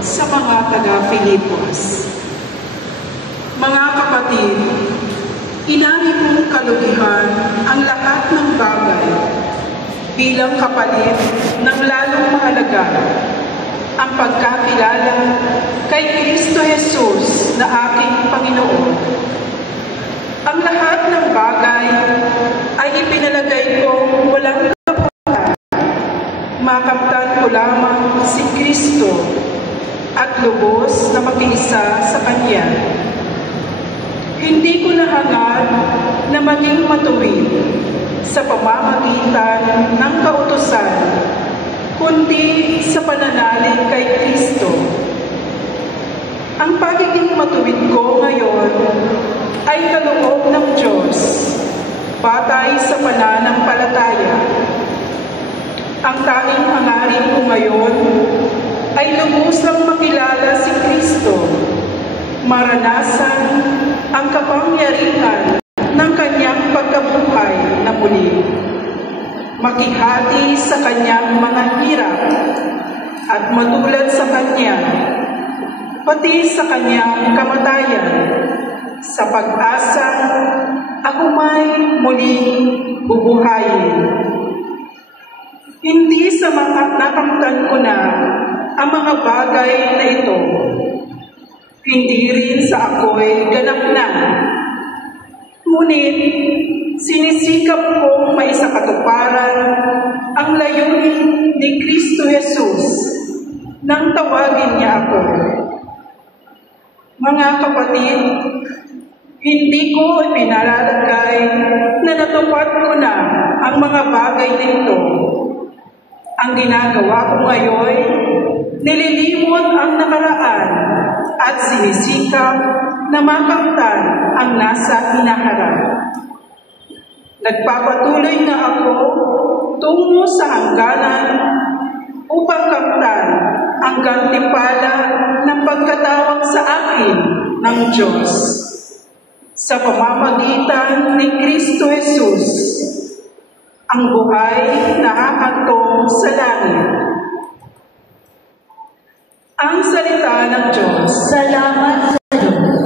sa mga taga-Filipos. Mga kapatid, inari mong kalugihan ang lahat ng bagay bilang kapalit ng lalong mahalaga ang pagkakilala kay Kristo Jesus na aking Panginoon. Ang lahat ng bagay ay ipinalagay ko walang kabuuan. Makamtan ko lamang si Kristo at lubos na makiisa sa Kanya. Hindi ko nahangad na maging matuwid sa pamamagitan ng kautusan, kundi sa pananalig kay Kristo. Ang pagiging matuwid ko ngayon ay kaloob ng Diyos, batay sa pananampalataya. Ang tanging hangarin ko ngayon ay lubos ng makilala si Kristo, maranasan ang kapangyarihan ng Kanyang pagkabuhay na muli, makihati sa Kanyang mga hirap at matulad sa Kanya, pati sa Kanyang kamatayan, sa pag-asa ako may muling bubuhayin. Hindi sa mga nakamtan ko na ang mga bagay na ito, hindi rin sa ako'y ganap na. Ngunit sinisikap kong maisakatuparan ang layunin ni Kristo Jesus nang tawagin niya ako. Mga kapatid, hindi ko ipinalalagay na natupad ko na ang mga bagay na ito. Ang ginagawa ko ngayon, nililimot ang nakaraan at sinisikap na makamtan ang nasa hinaharap. Nagpapatuloy na ako tungo sa hangganan upang kamtan ang gantimpala ng pagkatawag sa akin ng Diyos sa pamamagitan ni Kristo Jesus, ang buhay na hahantong sa langit. Ang salita ng Diyos. Salamat sa Diyos.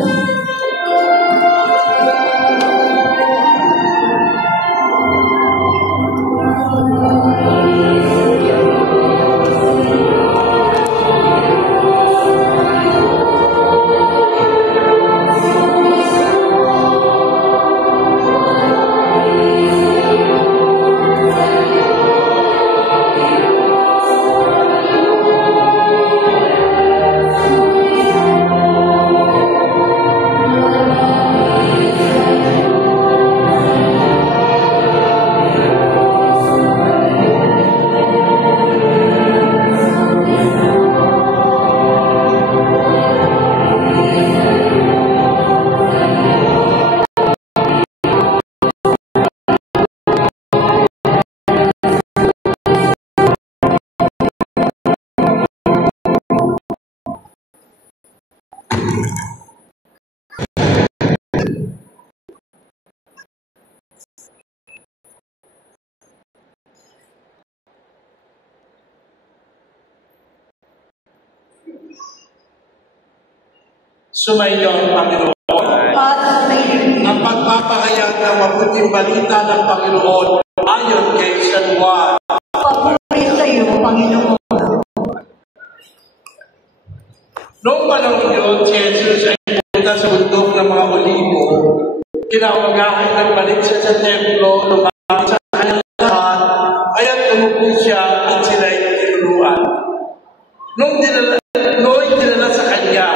Sumainyo ang Panginoon ang pagpapahayag ng mabuting balita ng Panginoon ayon kay San Juan. Papuri sa iyo, Panginoon. Noong panahon yun, si Jesus ay pumunta sa bundok ng mga Olivo. Kinauagahan ng balik siya sa templo, lumapit sa kanyang lahat, aya't tumupo siya at sila ay tinuruan. Noong dinala sa kanya,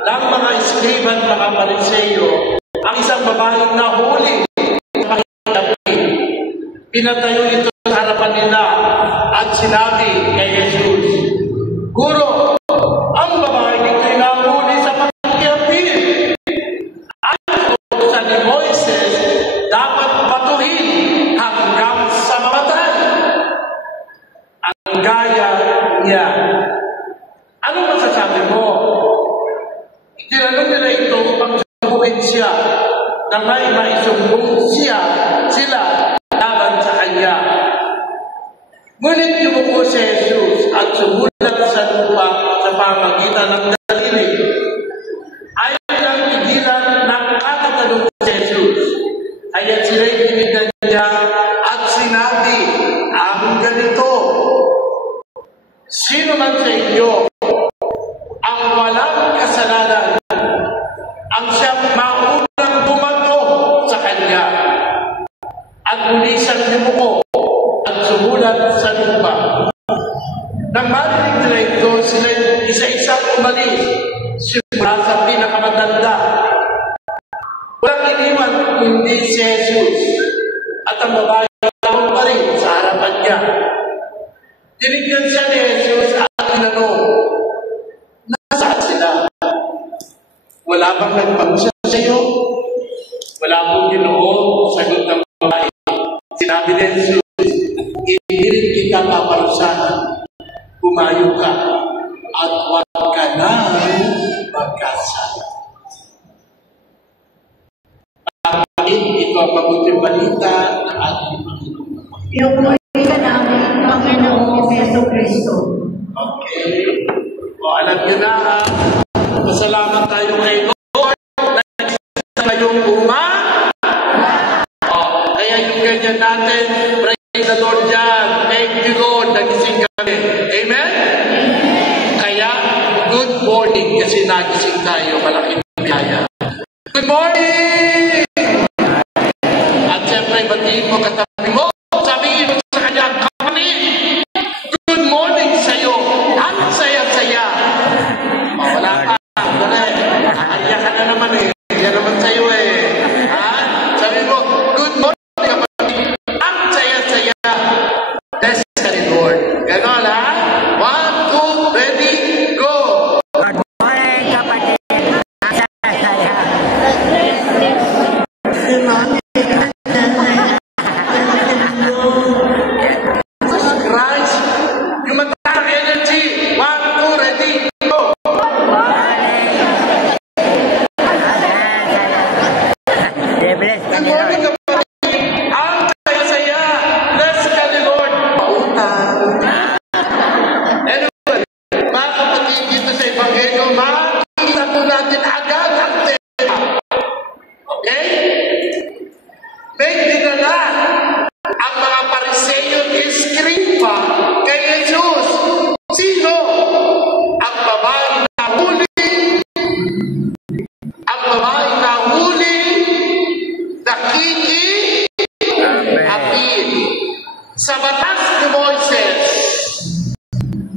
ng mga eskriba at mga Pariseo, ang isang babaeng nahuli ng pangitabi. Pinatayo ito sa harapan nila at sinabi kay Jesus, Guro, ang babaeng ito'y nahuli sa pangitabi. Ang utusan ni Moises dapat batuhin hanggang sa mamatay. Ang gaya niya. Ano masasabi mo? Tinanong nila ito upang subuhin siya na may maisumbong sila laban sa kanya. Ngunit yumuko si Jesus at sumulat sa lupa sa pamagitan sino man sa inyo ang walang kasalanan, ang siyang maunang bumato sa kanya at ulisang limuko at sumulat sa lupa. Nang marinig nila ito, sila isa-isang umalis simula sa pinakamatanda. Walang iniwan kundi si Jesus at ang babae naman pa rin sa harapan niya. Tinignan siya ni Jesus at tinanong, nasaan sila? Wala bang nagpagsa sa iyo? Wala pong Ginoo, sagot ng babae. Sinabi ni Jesus, hindi rin kita paparusahan. Pumayo ka at huwag ka nang magkasala. Ito ang mabuting balita ng ating Panginoon. Pinupuri ka namin, Panginoong Yesu Kristo. Okay. O, alam nyo na, masalamat tayo kay Lord na sa ngayong kaya yung ganyan natin, praise the Lord dyan. Thank you, Lord, nagising kami. Amen? Kaya, good morning kasi nagising tayo. Malaking biyaya. Good morning! At siyempre, batiin mo katabi mo. Sabihin mo sa kanya, kapatid, good morning sa'yo. Ang saya-saya. O, wala pa. Kaya ka na naman eh. Yan naman sa'yo eh. Ha? Sabi mo, good morning kapatid. Ang saya-saya. Bless ka ni Lord. Ganon ha? 1, 2, ready, go! Good morning, kapatid. Ang saya-saya. Good morning. Christ, yung matang energy. 1, 2, ready, go! Bless Good morning kapatid. Ang saya-saya. Bless ka ni Lord. Anyway, mga kapatid dito sa Ebanghelyo, makikita po natin agad ang tema. Okay? May dinala ang mga Pariseo at Eskriba kay Jesus. Sino? Ang babaeng nahuli. Ang babaeng nahuli. Nakiki-apil. Sa batas ni Moises,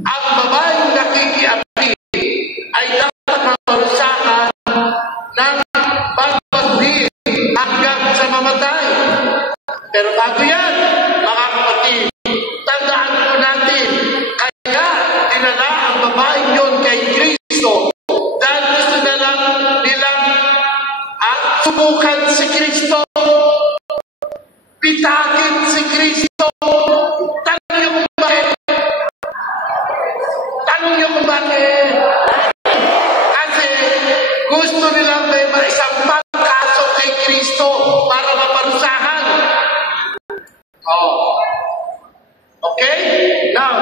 ang babaeng nakiki-apil ay dapat maparusahan ng pagpatuhin hanggang sa mamatay. Pero bago yan, mga kapatid, tandaan po natin, kaya dinala ang babaeng yun kay Kristo dahil gusto na lang nilang subukan si Kristo, pitakin si Kristo. Tanong niyo kung bakit? Tanong niyo kung bakit? Kasi gusto nilang may maisampang kaso kay Kristo para maparusahan. Oh. Okay? Now,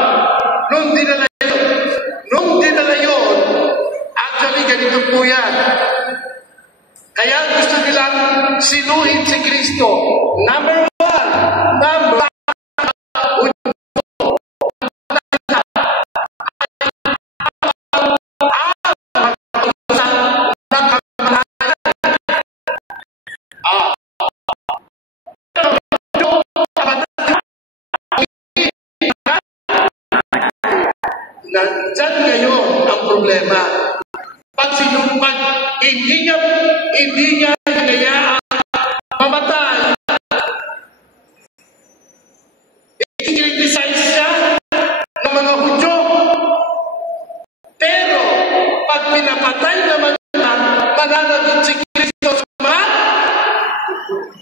nung dinala yun, actually ganito po yan. Kaya gusto nilang sinuhin si Kristo. Number 1, Diyan ngayon ang problema. Pag hindi niya hinayaan mamatay, i-criticize siya ng mga Hudyo. Pero pag pinapatay naman niya, mananagot si Kristo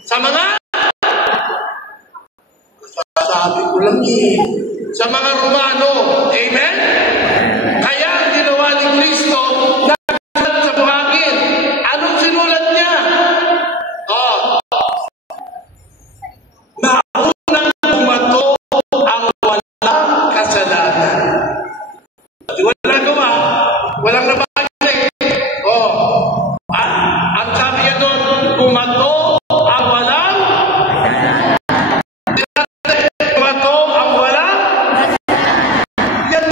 sa mga sabi ko lang sa mga Romano. Amen? Kaya ang ginawa ni Kristo, nagsulat sa buhangin. Anong sinulat niya? Naunang bumato ang walang kasalanan. Walang gawa. Walang nabagay. Ang sabi niya doon, bumato ang walang bumato ang walang yan.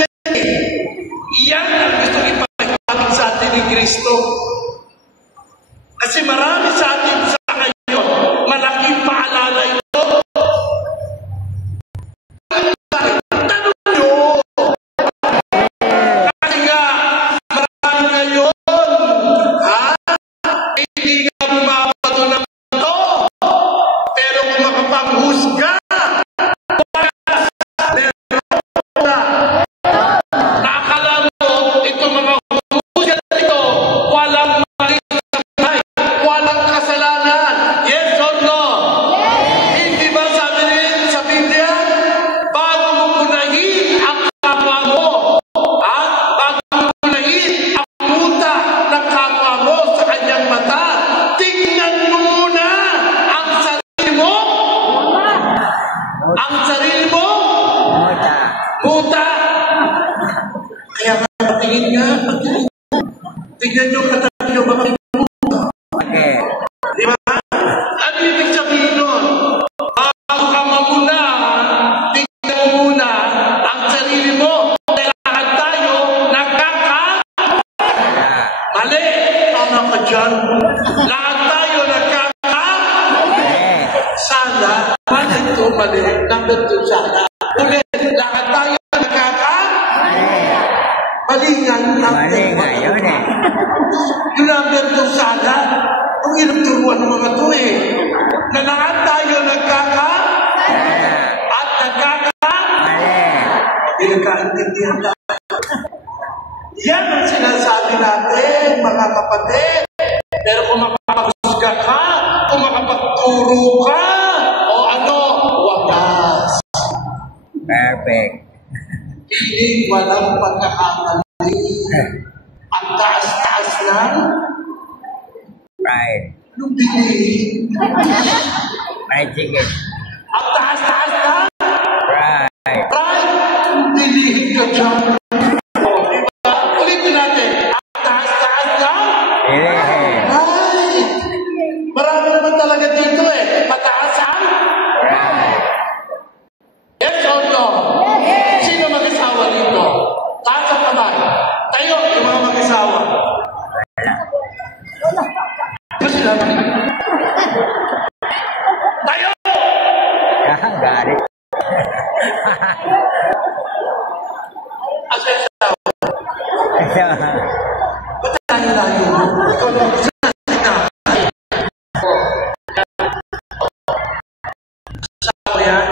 Kristo. Kasi marami sa atin sa ngayon, malaking paalala ito. Tanong nyo, kasi nga, marami ngayon, hindi nga bumabato ng ito. Pero kung makapanghusga, nakakala mo, ito mga husga nito, walang mali sa buhay, walang kasalanan. Yes or no? Hindi ba sabi rin sa Biblia, bago mo punahin ang kapwa mo, bago mo punahin ang muta ng kapwa mo sa kanyang mata, tingnan mo muna ang sarili mo. Ang sarili mo, Muta. muta. Kaya nga, patingin nga, patingin. Tingnan nyo katabi nyo, baka Okay. di ba? Ano ibig sabihin nun? Bago ka mamuna, tingnan mo muna ang sarili mo. Dahil lahat tayo mali. Tama ka dyan. Lahat tayo sana. Bakit ito mali? Number 2 sana. Ulit, lahat tayo mali nga yung Mali nga yun eh. yung number 2 sana. Ang hirap turuan ng mga to eh. Na lahat tayo Mali. Hindi nagkaintindihan tayo. Yan ang sinasabi natin, mga kapatid. Pero kung makapagsusga ka, kung makapagturo ka, o ano, wagas. Perfect. Hindi walang pagkakamali. Ang taas-taas lang, Fried. yung bilihin. Fried chicken. Ang taas-taas lang, Fried. right? Yung bilihin ka dyan. O, diba? Ulitin natin. Ang taas-taas lang, Ilihin. right. Marami naman talaga dito eh. Mataas ang? Fried. Yes or no? Sino mag-asawa dito? Taas ang kamay. Tayo, yung mga mag-asawa. Ano sinabi? Tayo! Galit. Asa yung asawa? Ba't tayo layo? Ikaw naman gusto na sina. Asawa yan?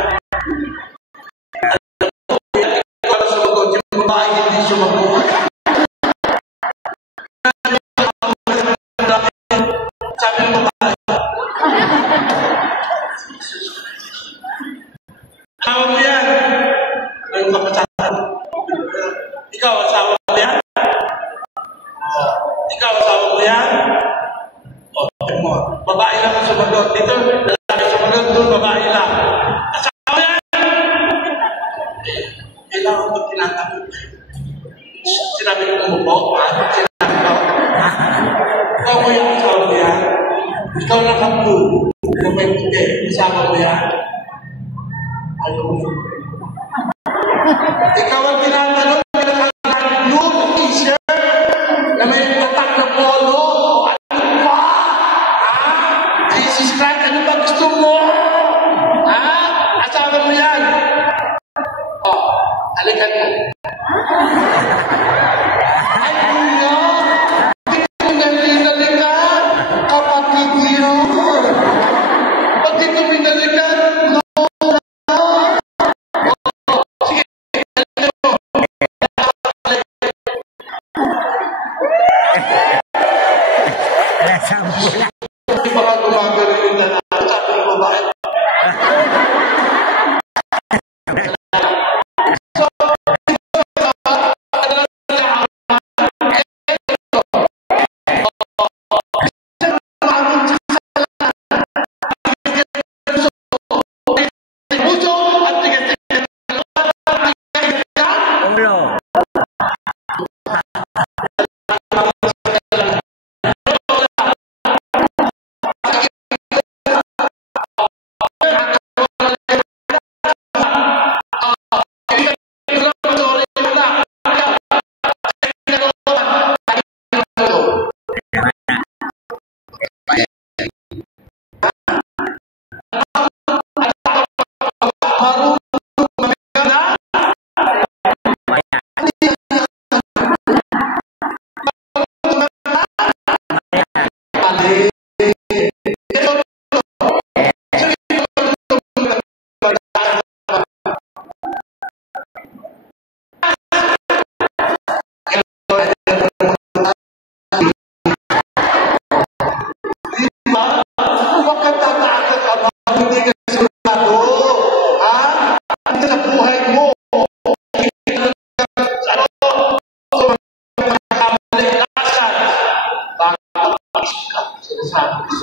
Ikaw na sumagot. Yung babae hindi sumagot. Sabi ng babae. Asawa mo yan. Ano ka pasahan? Ikaw, asawa mo yan? Ikaw, asawa mo yan? Tingnan mo. Babae lang ang sumagot. Dito, lalaki sumagot. Doon, babae lang. Asawa mo yan? Kailangan mo tinatanong. Sinabi ko umupo. Sinabi ko. Ikaw mo yan, asawa mo yan? Ikaw lang ang blue. Ikaw may puti. Asawa mo yan? Ayaw mo. Ikaw ang tinatanong. Blue t-shirt na may tatak na polo. Ano pa? Jesus Christ, ano ba gusto mo? Asawa mo yan? Halikan mo. Ay, kuya, hindi mo nalilikan. Kapatid yun. Pag di ko minalikan, no. Sige, Nasampo na. hindi baka gumagano yung lalaki. Sabi ko, bakit? Puso at tigas-tigas. Ulo.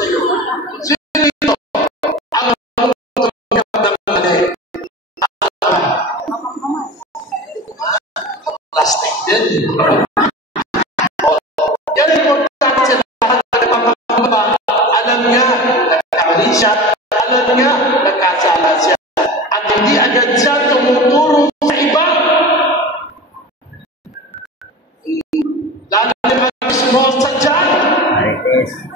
sa iyo. Sino dito ang tumanggap ng mali? Plastic din. Yan ang importante sa lahat ng nagpapakababa. Alam niya, nagkamali siya. Alam niya, nagkasala siya. At hindi agad siya tumuturo sa iba. Lalo na mismo sa dyan. Marites.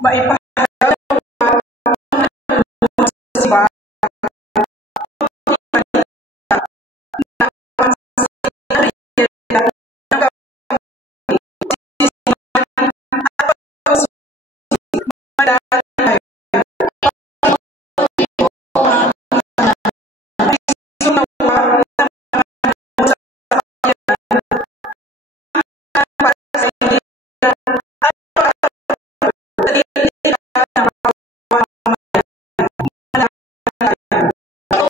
maipahayag sa iba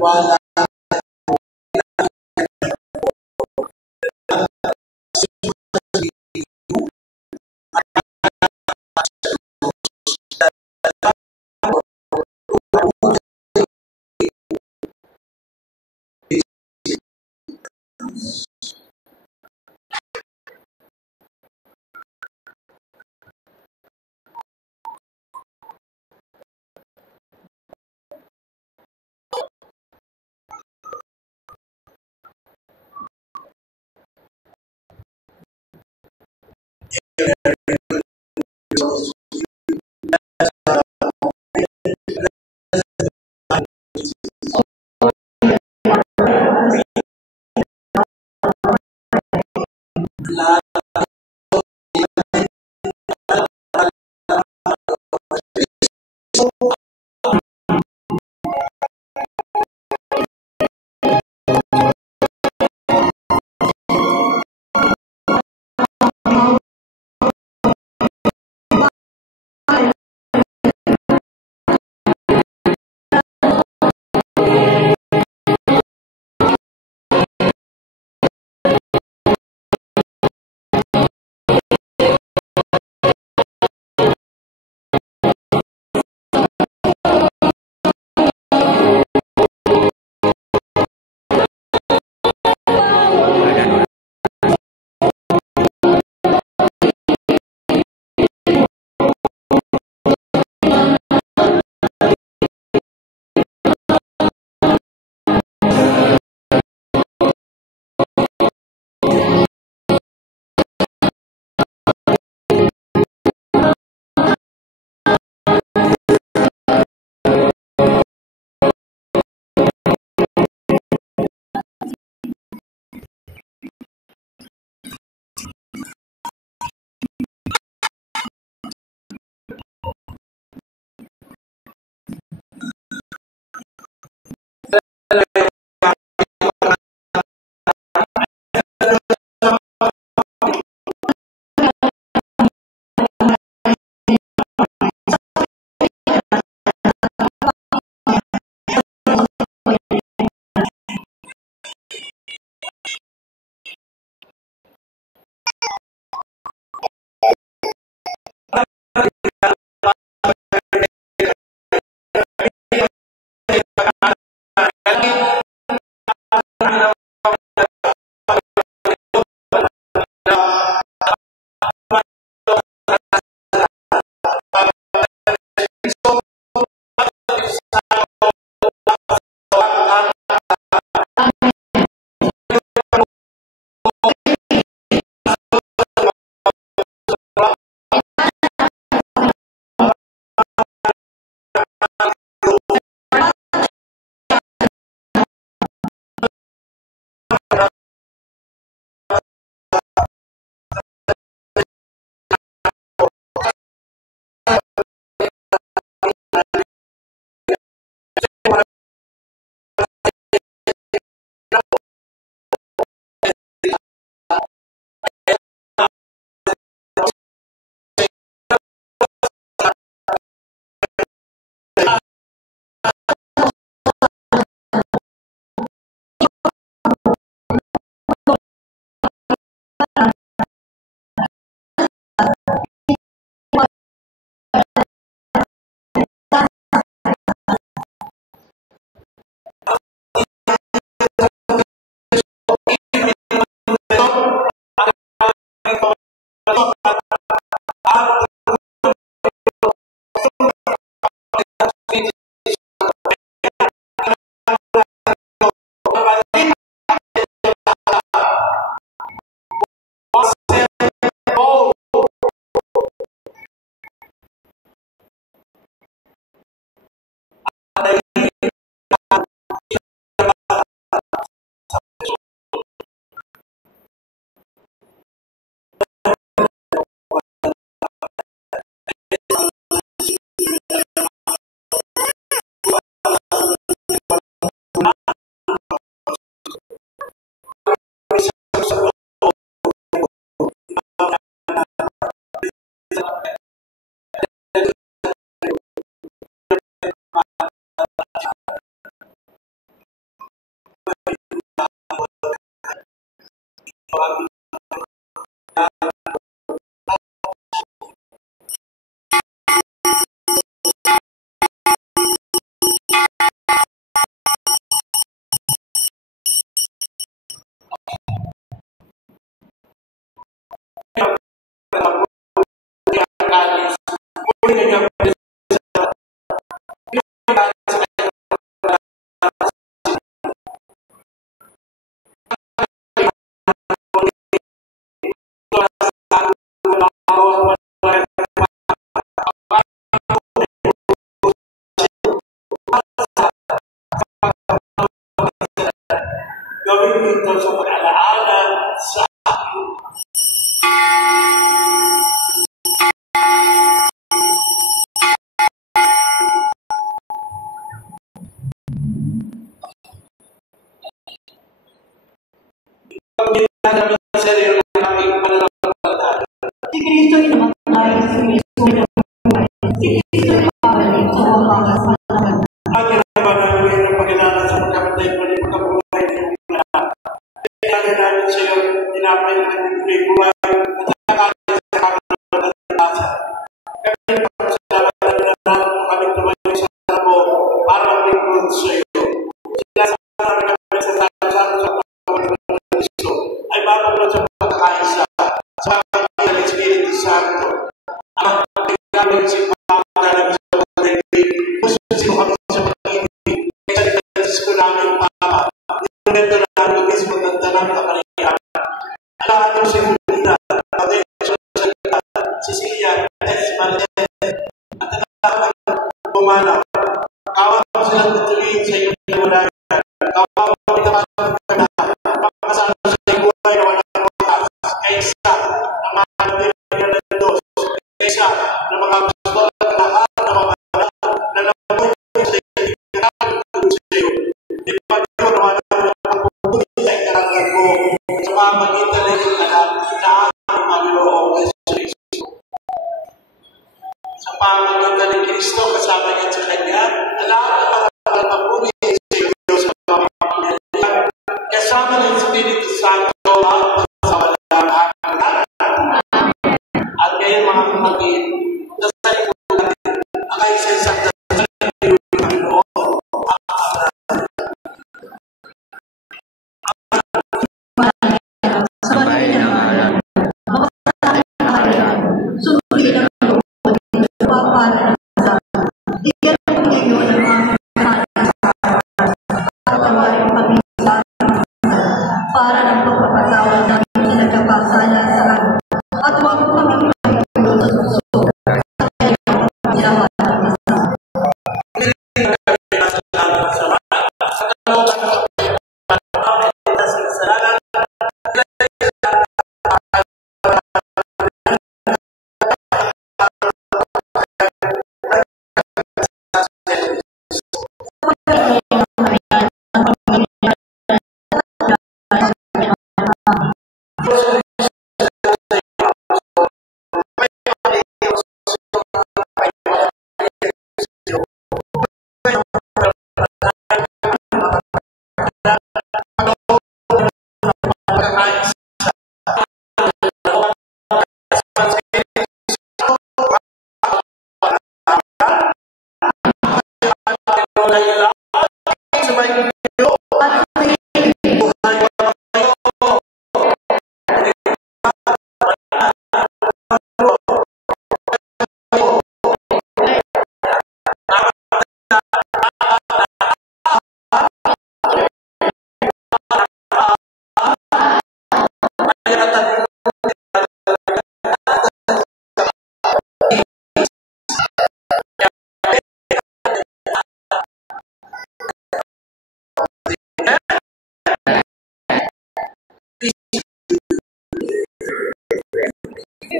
wala Gawin ito sa pag-alaala sa Si Kristo ay namatay, si Kristo ay namatay, si Kristo ay babalik sa wakas na naman. aking nabagawin ng pag-alala sa pagkamatay pa rin pagkabuhay ng iyong lahat. Kaya namin sa iyo, tinapay na nagpipilay buhay at nakakalit sa kakalaman at tasa. Kami pagkasalamat na naman kung kami tumayo sa tabo para maglingkod sa iyo. Sinasama kami sa tasa sa pagkabuhay ng Kristo ay babagod sa pagkakaisa sa pagkabuhay ng Espiritu Santo. Ang pagkakamit si Panginoon sa pagkabuhay puso kami sa pag-ibig kaya sa Diyos ko namin Papa niluneto na ang lubis magdandanan kaparihan alahat ng seguridad patay sa salita Cecilia Esmael at alahat ng pumanaw kawal mo silang tutuloyin sa iyong liwanagan kawal mo itamatang ka na pagkasama sa iyong buhay na walang wakas kaysa ang mga nabibigyan ng Diyos kaysa ng mga gusto at lahat ng mga na nabuhay sa iyo. Di ba yun naman ang pagpupunta sa ikarangan mo sa pamagitan ng iyong anak na ang Panginoong Kristo. Sa pamagitan ng Kristo, kasama niya sa Kanya, na lahat ng mga pagpapunin sa iyo sa pamagitan niya, kasama ng Espiritu Santo sa walang hanggan. At ngayon mga kapatid, nasa likod natin ang kaisa-isang para ng pagpapatawad namin sa nagkapasala sa kanya. At huwag mo kami mahihayin sa suso. Sa kaya ang ginawa ng isa.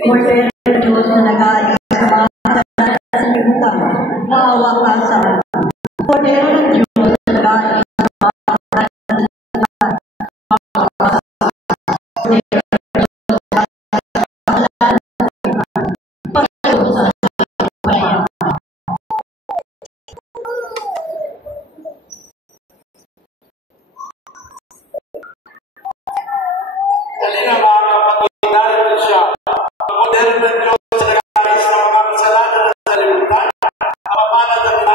Mordero ng Diyos na nag-aalis sa mga kasalanan sa libutan, naawa ka sa amin. Mordero ng Diyos na nag-aalis sa mga kasalanan sa libutan, naawa ka sa amin. Mordero ng Diyos na nag-aalis sa mga kasalanan sa libutan, pagkakas sa libutan. Halina mga kapatid, narito siya. Ang poder ng Diyos sa nagkakais ng mga kasalanan at sa limutan. Ang mapalad ng mga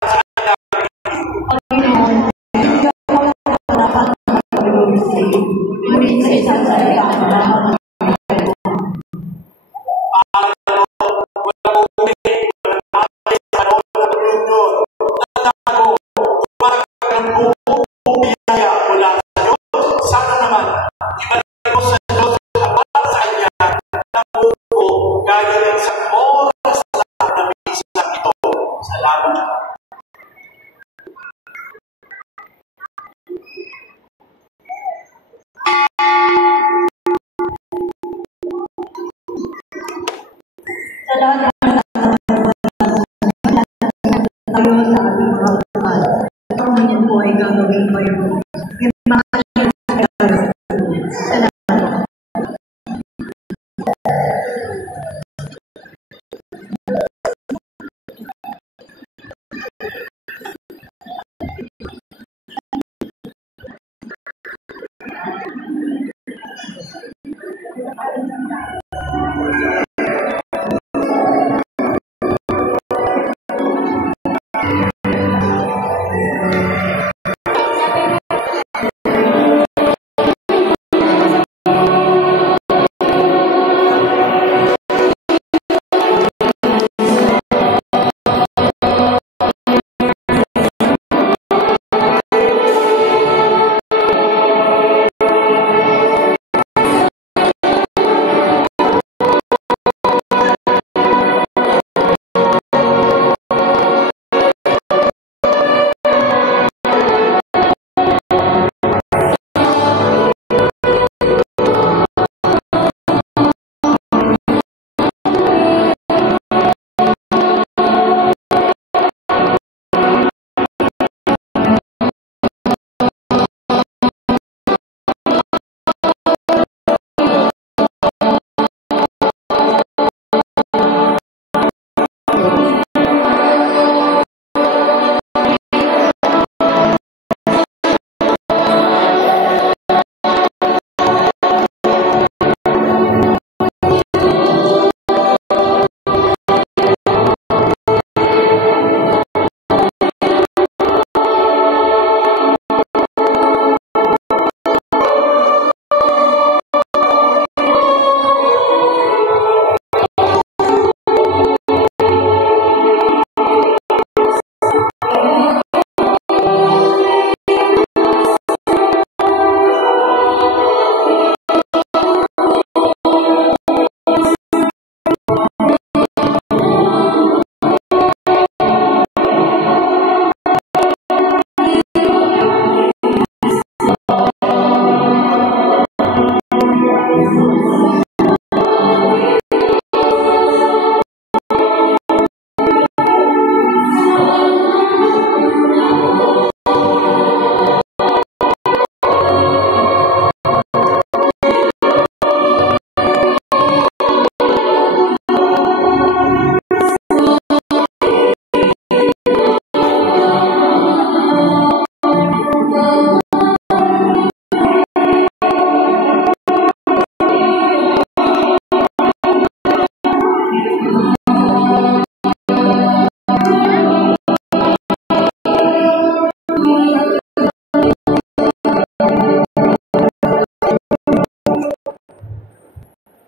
sa kanya. Panginoon, bigyan mo ng harapan ng pag-uusay. Ngunit sa isang salita ang lahat. Salamat tayo sa ating mga kapal. Ito ngayon po ay gagawin ko yung salamat.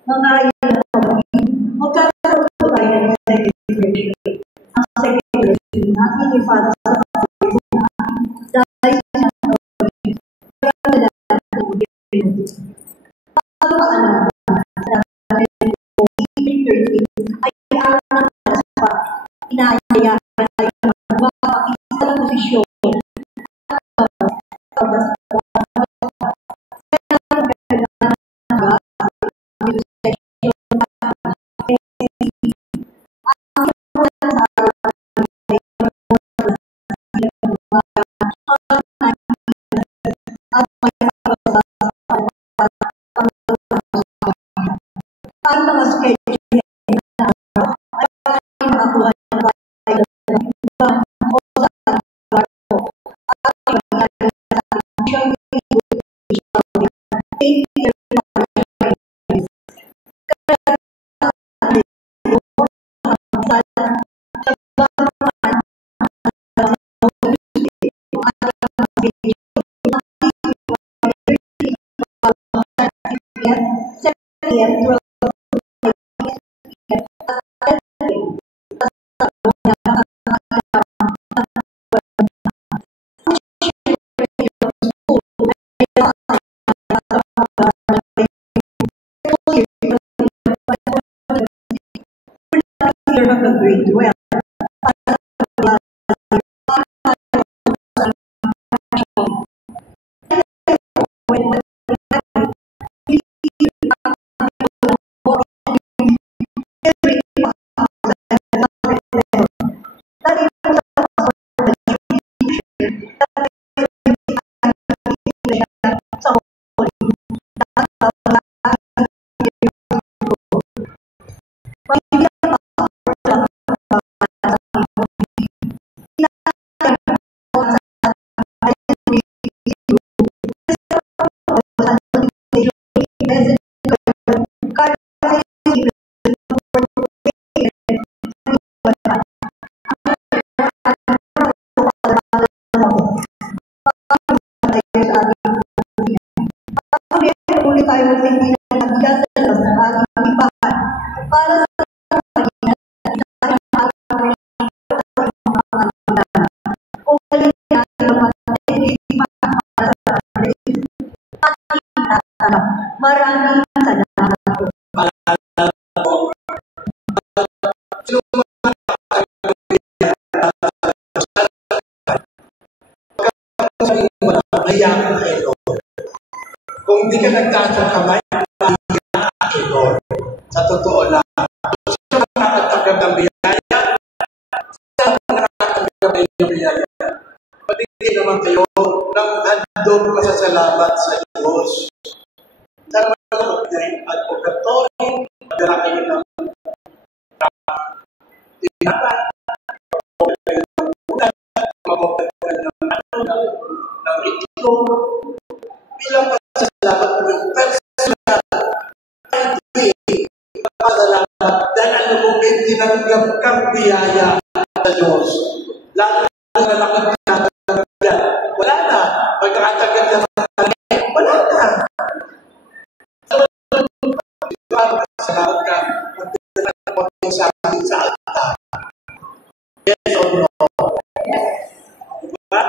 Mga magkakaroon po tayo ng celebration. Ang celebration natin ipasa sa dahil sa inaya tayo magpapakita ng posisyon ang mga schedule ay makakuha na tayo Grade 12. Maraming salamat po. Mayaman kay Lord. Kung di ka nagtaas ng kamay, mahiya kay Lord. Sa totoo lang, siya nakakatanggap ng biyaya, siya nakakatanggap ng biyaya. Patigil naman kayo ng handog pasasalamat sa Diyos. Sana mag-pagkain at pagkatoy, madala kayo ng tinapay, magpapagod kayo ng ulan, magpapagod kayo ng itlog, bilang pasasalamat ng personal, hindi pasasalamat dahil ano mo may tinanggap kang biyaya sa Diyos. Lalo na nakagtanggap yan. Wala na. Pagkakatanggap na wala na. Salamat ka. Pagkakatanggap mo sa akin sa altar. Yes or no? Diba?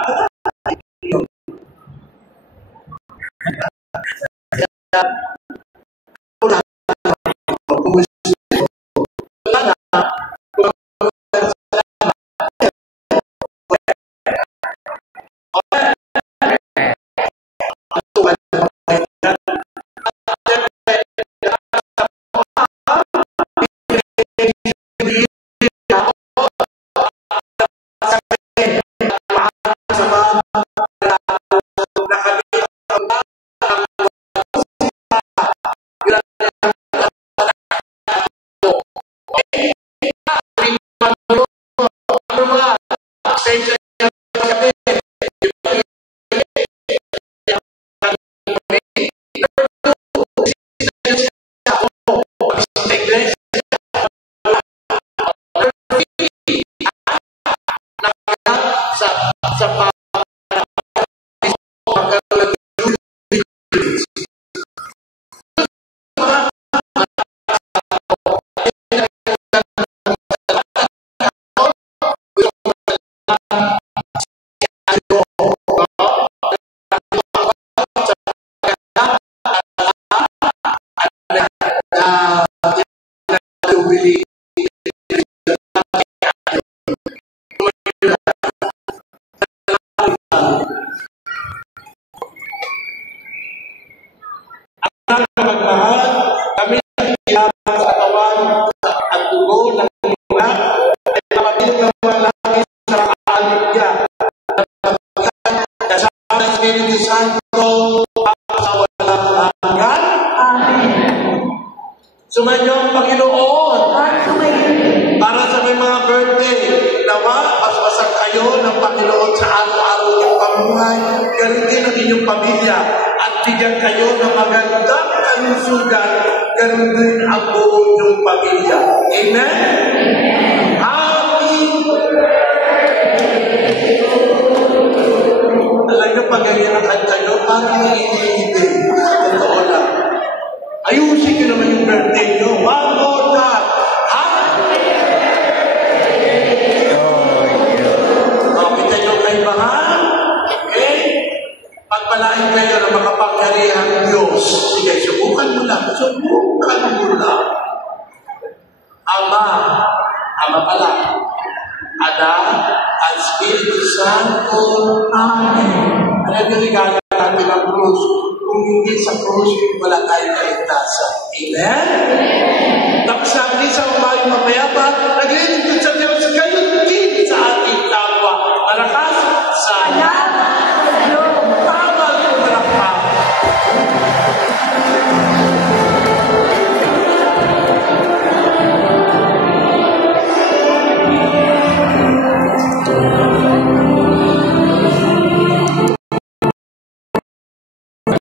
Sumainyo ang Panginoon. Para sa may mga birthday, nawa, paspasan kayo ng Panginoon sa araw-araw ng pamumuhay, ganun din ang inyong pamilya, at bigyan kayo ng magandang kalusugan, ganun din ang buong inyong pamilya. Amen? Happy birthday! Alam nyo, pag ganyan ang kanta nyo, parang naiinibig. Totoo lang. Ama pala, Anak, at Espiritu Santo. Amen. Ano yung regalo natin ang krus? Kung hindi sa krus, wala tayong kaligtasan. Amen? Tapos sabi sa umayong mapayapa,